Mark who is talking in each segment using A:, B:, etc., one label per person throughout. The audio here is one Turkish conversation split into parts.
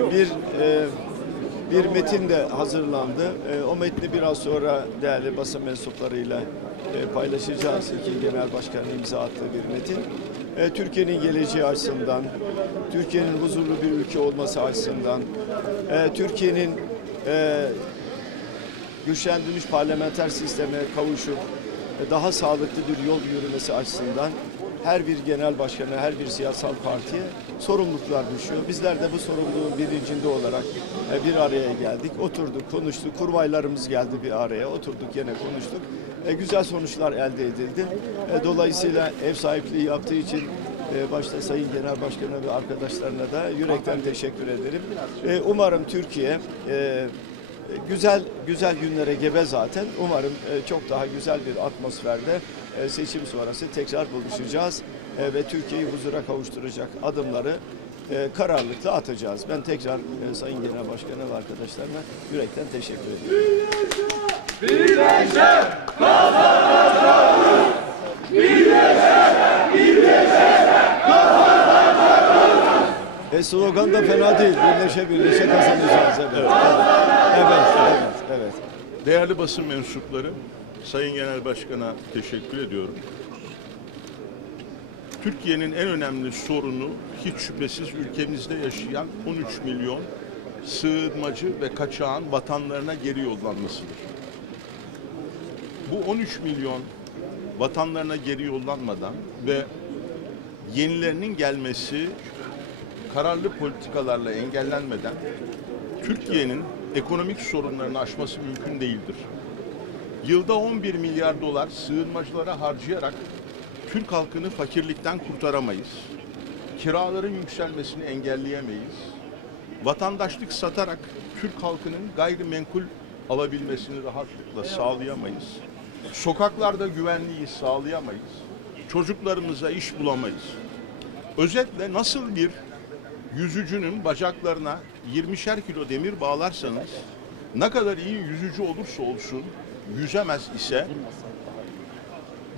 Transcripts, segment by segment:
A: bir e, bir metin de hazırlandı. E, o metni biraz sonra değerli basın mensuplarıyla e, paylaşacağız. İki genel başkanın imza attığı bir metin. E, Türkiye'nin geleceği açısından, Türkiye'nin huzurlu bir ülke olması açısından, e, Türkiye'nin e, güçlendirilmiş parlamenter sisteme kavuşup daha sağlıklı bir yol yürümesi açısından her bir genel başkana, her bir siyasal partiye sorumluluklar düşüyor. Bizler de bu sorumluluğun bilincinde olarak e, bir araya geldik, oturduk, konuştuk, kurmaylarımız geldi bir araya, oturduk yine konuştuk. E, Güzel sonuçlar elde edildi. E, Dolayısıyla ev sahipliği yaptığı için e, başta Sayın Genel Başkan'a ve arkadaşlarına da yürekten teşekkür ederim. E, Umarım Türkiye e, güzel güzel günlere gebe zaten. Umarım e, çok daha güzel bir atmosferde e, seçim sonrası tekrar buluşacağız E, ve Türkiye'yi huzura kavuşturacak adımları kararlılıkla atacağız. Ben tekrar Sayın Genel Başkan'a ve arkadaşlarına yürekten teşekkür ediyorum. E, slogan da fena değil. Birleşe birleşe kazanacağız. Evet. Evet. Evet. Evet. evet.
B: Değerli basın mensupları, Sayın Genel Başkan'a teşekkür ediyorum. Türkiye'nin en önemli sorunu hiç şüphesiz ülkemizde yaşayan 13 milyon sığınmacı ve kaçağın vatanlarına geri yollanmasıdır. Bu 13 milyon vatanlarına geri yollanmadan ve yenilerinin gelmesi kararlı politikalarla engellenmeden Türkiye'nin ekonomik sorunlarını aşması mümkün değildir. Yılda 11 milyar dolar sığınmacılara harcayarak Türk halkını fakirlikten kurtaramayız. Kiraların yükselmesini engelleyemeyiz. Vatandaşlık satarak Türk halkının gayrimenkul alabilmesini rahatlıkla sağlayamayız. Sokaklarda güvenliği sağlayamayız. Çocuklarımıza iş bulamayız. Özetle nasıl bir yüzücünün bacaklarına 20'şer kilo demir bağlarsanız ne kadar iyi yüzücü olursa olsun yüzemez ise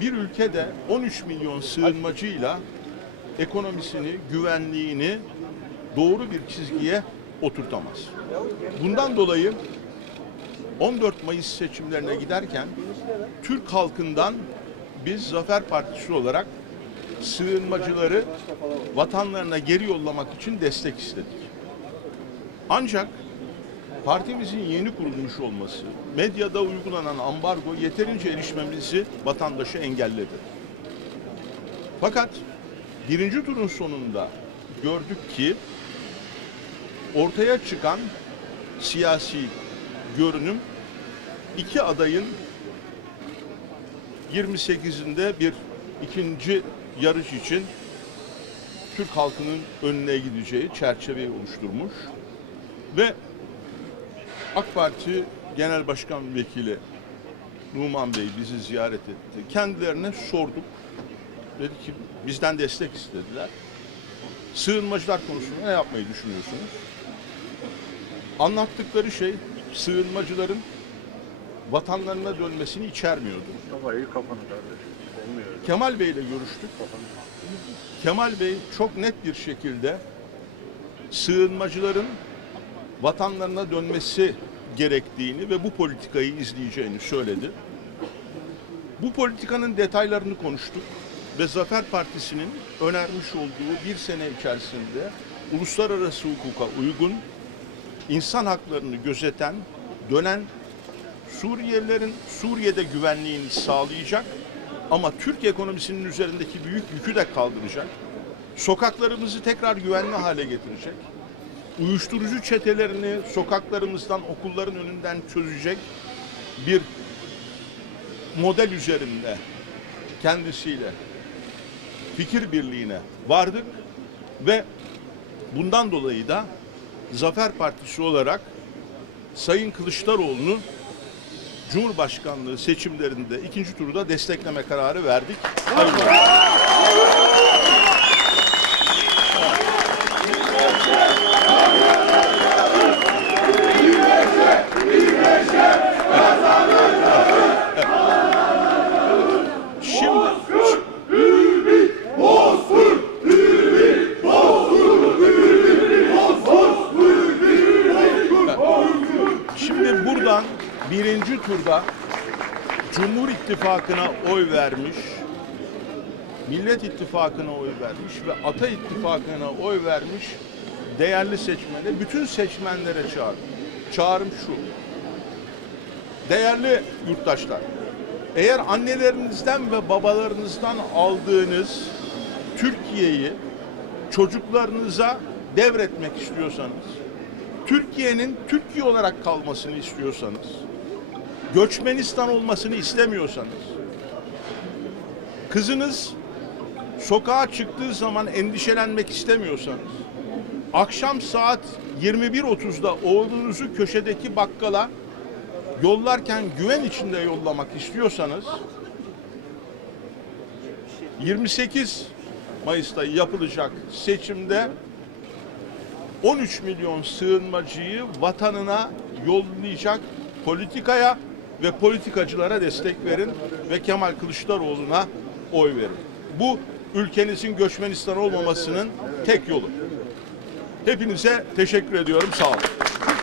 B: bir ülkede 13 milyon sığınmacıyla ekonomisini, güvenliğini doğru bir çizgiye oturtamaz. Bundan dolayı 14 Mayıs seçimlerine giderken Türk halkından biz Zafer Partisi olarak sığınmacıları vatanlarına geri yollamak için destek istedik. Ancak partimizin yeni kurulmuş olması, medyada uygulanan ambargo yeterince erişmemizi vatandaşı engelledi. Fakat birinci turun sonunda gördük ki ortaya çıkan siyasi görünüm iki adayın 28'inde bir ikinci yarış için Türk halkının önüne gideceği çerçeveyi oluşturmuş ve AK Parti Genel Başkan Vekili Numan Bey bizi ziyaret etti. Kendilerine sorduk. Dedi ki bizden destek istediler. Sığınmacılar konusunda ne yapmayı düşünüyorsunuz? Anlattıkları şey sığınmacıların vatanlarına dönmesini içermiyordu.
C: Kafanı kardeşim.
B: Kemal Bey ile görüştük. Kemal Bey çok net bir şekilde sığınmacıların vatanlarına dönmesi gerektiğini ve bu politikayı izleyeceğini söyledi. Bu politikanın detaylarını konuştuk ve Zafer Partisi'nin önermiş olduğu bir sene içerisinde uluslararası hukuka uygun, insan haklarını gözeten, dönen Suriyelilerin Suriye'de güvenliğini sağlayacak ama Türk ekonomisinin üzerindeki büyük yükü de kaldıracak. Sokaklarımızı tekrar güvenli hale getirecek. Uyuşturucu çetelerini sokaklarımızdan, okulların önünden çözecek bir model üzerinde kendisiyle fikir birliğine vardık ve bundan dolayı da Zafer Partisi olarak Sayın Kılıçdaroğlu'nu Cumhurbaşkanlığı seçimlerinde ikinci turda destekleme kararı verdik. Hayırlı olsun. Birinci turda Cumhur İttifakı'na oy vermiş, Millet İttifakı'na oy vermiş ve Ata İttifakı'na oy vermiş değerli seçmene, bütün seçmenlere çağır. Çağrım şu. Değerli yurttaşlar, eğer annelerinizden ve babalarınızdan aldığınız Türkiye'yi çocuklarınıza devretmek istiyorsanız, Türkiye'nin Türkiye olarak kalmasını istiyorsanız, Göçmenistan olmasını istemiyorsanız, kızınız sokağa çıktığı zaman endişelenmek istemiyorsanız, akşam saat 21.30'da oğlunuzu köşedeki bakkala yollarken güven içinde yollamak istiyorsanız 28 Mayıs'ta yapılacak seçimde 13 milyon sığınmacıyı vatanına yollayacak politikaya ve politikacılara destek verin ve Kemal Kılıçdaroğlu'na oy verin. Bu ülkenizin göçmenistan olmamasının tek yolu. Hepinize teşekkür ediyorum. Sağ olun.